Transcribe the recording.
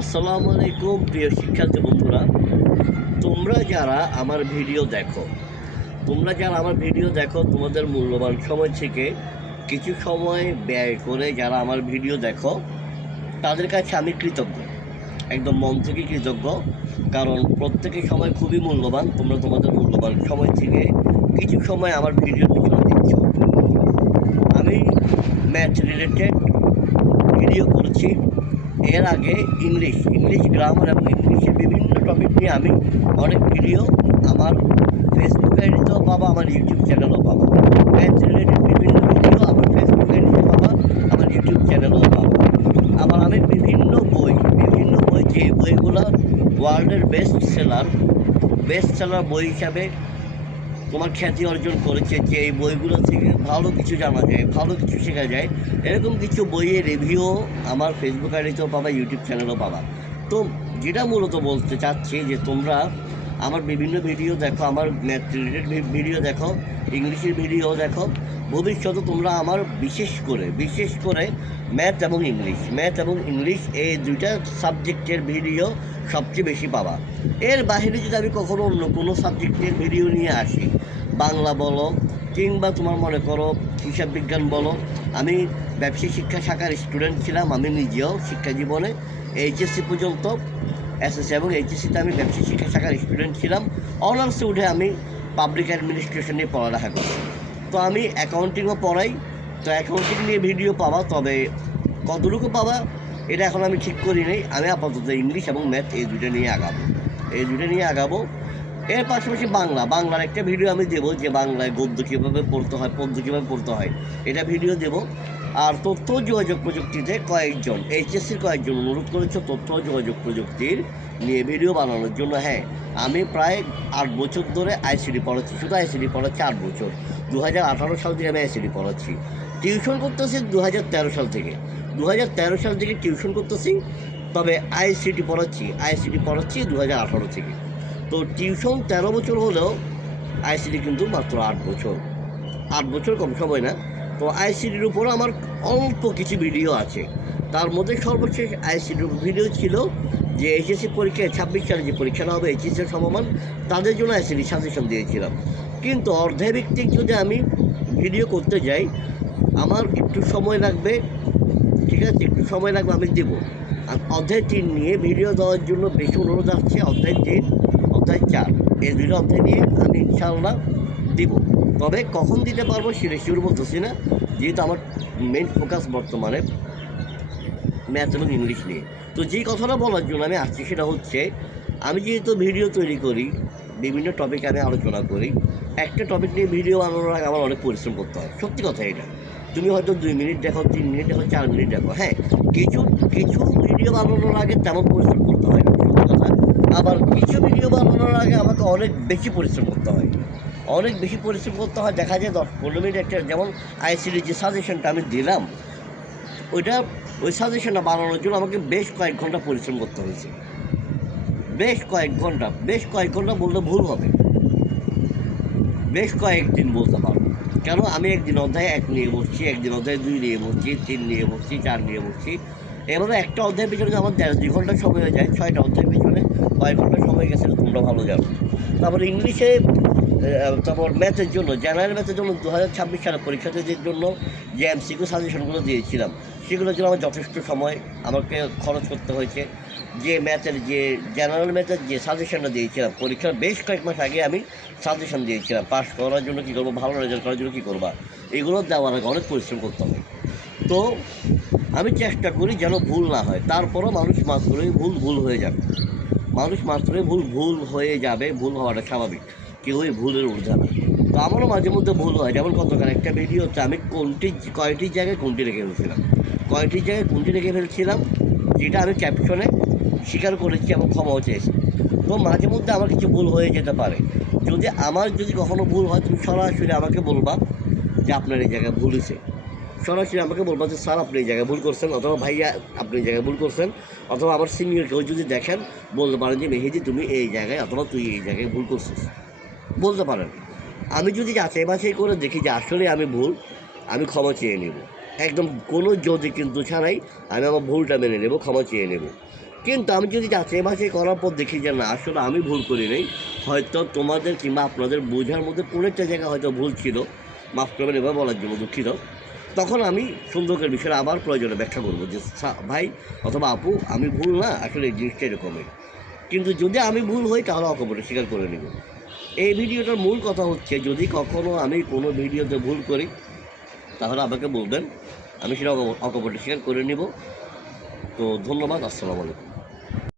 আসসালামু আলাইকুম প্রিয় শিক্ষার্থী বন্ধুরা। তোমরা যারা আমার ভিডিও দেখো তোমাদের মূল্যবান সময় থেকে কিছু সময় ব্যয় করে যারা আমার ভিডিও দেখো তাদের কাছে আমি কৃতজ্ঞ, একদম মন থেকে কৃতজ্ঞ। কারণ প্রত্যেকের সময় খুবই মূল্যবান। তোমরা তোমাদের মূল্যবান সময় থেকে কিছু সময় আমার ভিডিওর পিছনে দিচ্ছ। আমি ম্যাথ রিলেটেড ভিডিও করছি। এর আগে ইংলিশ গ্রামার এবং ইংলিশের বিভিন্ন টপিক নিয়ে আমি অনেক ভিডিও আমার ফেসবুক আইডিতেও পাবা, আমার ইউটিউব চ্যানেলও পাবা। ম্যাথ রিলেটেড বিভিন্ন ভিডিও আমার ফেসবুক আইডিতে পাবা, আমার ইউটিউব চ্যানেলও পাবা। আবার আমি বিভিন্ন বই যে বইগুলো ওয়ার্ল্ডের বেস্ট সেলার বই হিসাবে তোমার খ্যাতি অর্জন করেছে, যে এই বইগুলো থেকে ভালো কিছু জানা যায়, ভালো কিছু শেখা যায়, এরকম কিছু বইয়ের রিভিউ আমার ফেসবুক আইডিতেও পাবা, ইউটিউব চ্যানেলও পাবা। তো যেটা মূলত বলতে চাচ্ছি যে তোমরা আমার বিভিন্ন ভিডিও দেখো, আমার ম্যাথ রিলেটেড ভিডিও দেখো, ইংলিশের ভিডিও দেখো। ভবিষ্যতে তোমরা আমার বিশেষ করে ম্যাথ এবং ইংলিশ এই দুইটা সাবজেক্টের ভিডিও সবচেয়ে বেশি পাবা। এর বাইরে যদি আমি কখনো অন্য কোনো সাবজেক্টের ভিডিও নিয়ে আসি, বাংলা বলো কিংবা তোমার মনে করো হিসাব বিজ্ঞান বলো, আমি ব্যবসায়িক শিক্ষা শাখার স্টুডেন্ট ছিলাম। আমি নিজেও শিক্ষা জীবনে এইচএসসি পর্যন্ত, এসএসসি এবং এইচএসসিতে আমি ব্যবসায়িক শিক্ষা শাখার স্টুডেন্ট ছিলাম। অনার্সে উঠে আমি পাবলিক অ্যাডমিনিস্ট্রেশন নিয়ে পড়ালেখা করছি। তো আমি অ্যাকাউন্টিংও পড়াই। তো অ্যাকাউন্টিং নিয়ে ভিডিও পাবা, তবে কতটুকু পাবা এটা এখন আমি ঠিক করি নেই। আমি আপাতত ইংলিশ এবং ম্যাথ এই দুটো নিয়ে আগাবো। এর পাশাপাশি বাংলার একটা ভিডিও আমি দেবো, যে বাংলায় গদ্য কীভাবে পড়তে হয়, পদ্য কীভাবে পড়তে হয়, এটা ভিডিও দেবো। আর তথ্য যোগাযোগ প্রযুক্তিতে এইচএসসির কয়েকজন অনুরোধ করেছে তথ্য যোগাযোগ প্রযুক্তির নিয়ে ভিডিও বানানোর জন্য। হ্যাঁ, আমি প্রায় 8 বছর ধরে আইসিডি পড়াচ্ছি, শুধু আইসিডি পড়াচ্ছি 8 বছর। 2018 সাল থেকে আমি আইসিডি পড়াচ্ছি। টিউশন করতেছি 2013 সাল থেকে। 2013 সাল থেকে টিউশন করতেছি, তবে আইসিডি পড়াচ্ছি 2018 থেকে। তো টিউশন 13 বছর হলেও আইসিডি কিন্তু মাত্র 8 বছর কম সময় না। তো আইসিডির উপরও আমার অল্প কিছু ভিডিও আছে। তার মধ্যে সর্বশেষ আইসিডির ভিডিও ছিল যে এইচএসসি পরীক্ষায় 26 সালে যে পরীক্ষাটা হবে এইচএসসির সমমান, তাদের জন্য আইসিডি সাজেশন দিয়েছিলাম। কিন্তু অর্ধভিত্তিক যদি আমি ভিডিও করতে যাই, আমার একটু সময় লাগবে, ঠিক আছে, একটু সময় লাগবে, আমি দেবো। আর অধ্যায় 3 নিয়ে ভিডিও দেওয়ার জন্য বেশি অনুরোধ আসছে। অধ্যায় 3, অধ্যায় 4 এই দুটো অধ্যায় নিয়ে আমি ইনশাআল্লাহ দিব। তবে কখন দিতে পারবো সেটা শিওর বলতেছি না, যেহেতু আমার মেন ফোকাস বর্তমানে ম্যাথ এবং ইংলিশ নিয়ে। তো যেই কথাটা বলার জন্য আমি আসছি সেটা হচ্ছে, আমি যেহেতু ভিডিও তৈরি করি, বিভিন্ন টপিকে আমি আলোচনা করি, একটা টপিক নিয়ে ভিডিও বানানোর আগে আমার অনেক পরিশ্রম করতে হয়। সত্যি কথা এটা। তুমি হয়তো 2 মিনিট দেখো, 3 মিনিট দেখো, 4 মিনিট দেখো। হ্যাঁ, কিছু কিছু ভিডিও বানানোর আগে তেমন পরিশ্রম করতে হয় না, সত্যি কথা। আবার কিছু ভিডিও বানানোর আগে আমাকে অনেক বেশি পরিশ্রম করতে হয়। দেখা যায় 10-15 মিনিট একটা, যেমন আইসিডি যে সাজেশনটা আমি দিলাম, ওই সাজেশনটা বানানোর জন্য আমাকে বেশ কয়েক ঘন্টা পরিশ্রম করতে হয়েছে। বেশ কয়েক ঘন্টা বললে ভুল হবে, বেশ কয়েকদিন বলতে পারবো। কেন, আমি একদিন অধ্যায় 1 নিয়ে বসছি, একদিন অধ্যায় 2 নিয়ে বসছি, 3 নিয়ে বসছি, 4 নিয়ে বসছি। এভাবে একটা অধ্যায়ের পিছনে আমার 1.5-2 ঘন্টা সময় হয়ে যায়। 6টা অধ্যায়ের পিছনে কয়েক ঘন্টা সময় গেছে তোমরা ভালো জানো। তারপর ইংলিশে, তারপর ম্যাথের জন্য, জেনারেল ম্যাথের জন্য 2026 সালে পরীক্ষার্থীদের জন্য যে এমসিকিউ সাজেশনগুলো দিয়েছিলাম, সেগুলোর জন্য আমার যথেষ্ট সময় আমাকে খরচ করতে হয়েছে। যে জেনারেল ম্যাথের যে সাজেশনটা দিয়েছিলাম, পরীক্ষার বেশ কয়েক মাস আগে আমি সাজেশন দিয়েছিলাম, পাস করার জন্য কী করবো, ভালো রেজাল্ট করার জন্য কী করবা, এগুলো দেওয়ার আগে অনেক পরিশ্রম করতে হবে। তো আমি চেষ্টা করি যেন ভুল না হয়। তারপরও মানুষ মাত্রই ভুল হয়ে যাবে, ভুল হয়ে যাবে, ভুল হওয়াটা স্বাভাবিক, কেউই ভুলের ঊর্ধ্বে না। তো আমারও মাঝে মধ্যে ভুল হয়। যেমন গতকাল একটা ভিডিওতে আমি কয়টি জায়গায় কোনটি রেখে ফেলছিলাম, যেটা আমি ক্যাপশনে স্বীকার করেছি এবং ক্ষমাও চেয়েছি। তো মাঝে মধ্যে আমার কিছু ভুল হয়ে যেতে পারে। যদি কখনো ভুল হয়, তুমি সরাসরি আমাকে বলবা যে আপনার এই জায়গায় ভুল হয়েছে। সরাসরি আমাকে বলবা যে স্যার আপনি এই জায়গায় ভুল করছেন, অথবা ভাইয়া আপনি এই জায়গায় ভুল করছেন, অথবা আমার সিনিয়র কেউ যদি দেখেন বলতে পারেন যে মেহেদি তুমি এই জায়গায়, অথবা তুই এই জায়গায় ভুল করছিস, বলতে পারেন। আমি যদি যাচাই করে দেখি যে আসলে আমি ভুল, আমি ক্ষমা চেয়ে নেব। একদম কোনো যদি কিন্তু ছাড়াই আমি আমার ভুলটা মেনে নেব, ক্ষমা চেয়ে নেব। কিন্তু আমি যদি যাচাই বাছাই করার পর দেখি যে না আসলে আমি ভুল করি নাই, হয়তো তোমাদের কিংবা আপনাদের বোঝার মধ্যে কোনো একটা জায়গা হয়তো ভুল ছিল, মাফ করবেন এবার বলার জন্য দুঃখিত, তখন আমি সুন্দর করে বিষয়টা আবার প্রয়োজনে ব্যাখ্যা করবো যে ভাই অথবা আপু আমি ভুল না, আসলে এই জিনিসটা এরকমই। কিন্তু যদি আমি ভুল হই তাহলে অকপটে স্বীকার করে নেব। এই ভিডিওটার মূল কথা হচ্ছে যদি কখনও আমি কোনো ভিডিওতে ভুল করি তাহলে আমাকে বলবেন, আমি সেটা অকপটে স্বীকার করে নেব। তো ধন্যবাদ, আসসালামু আলাইকুম।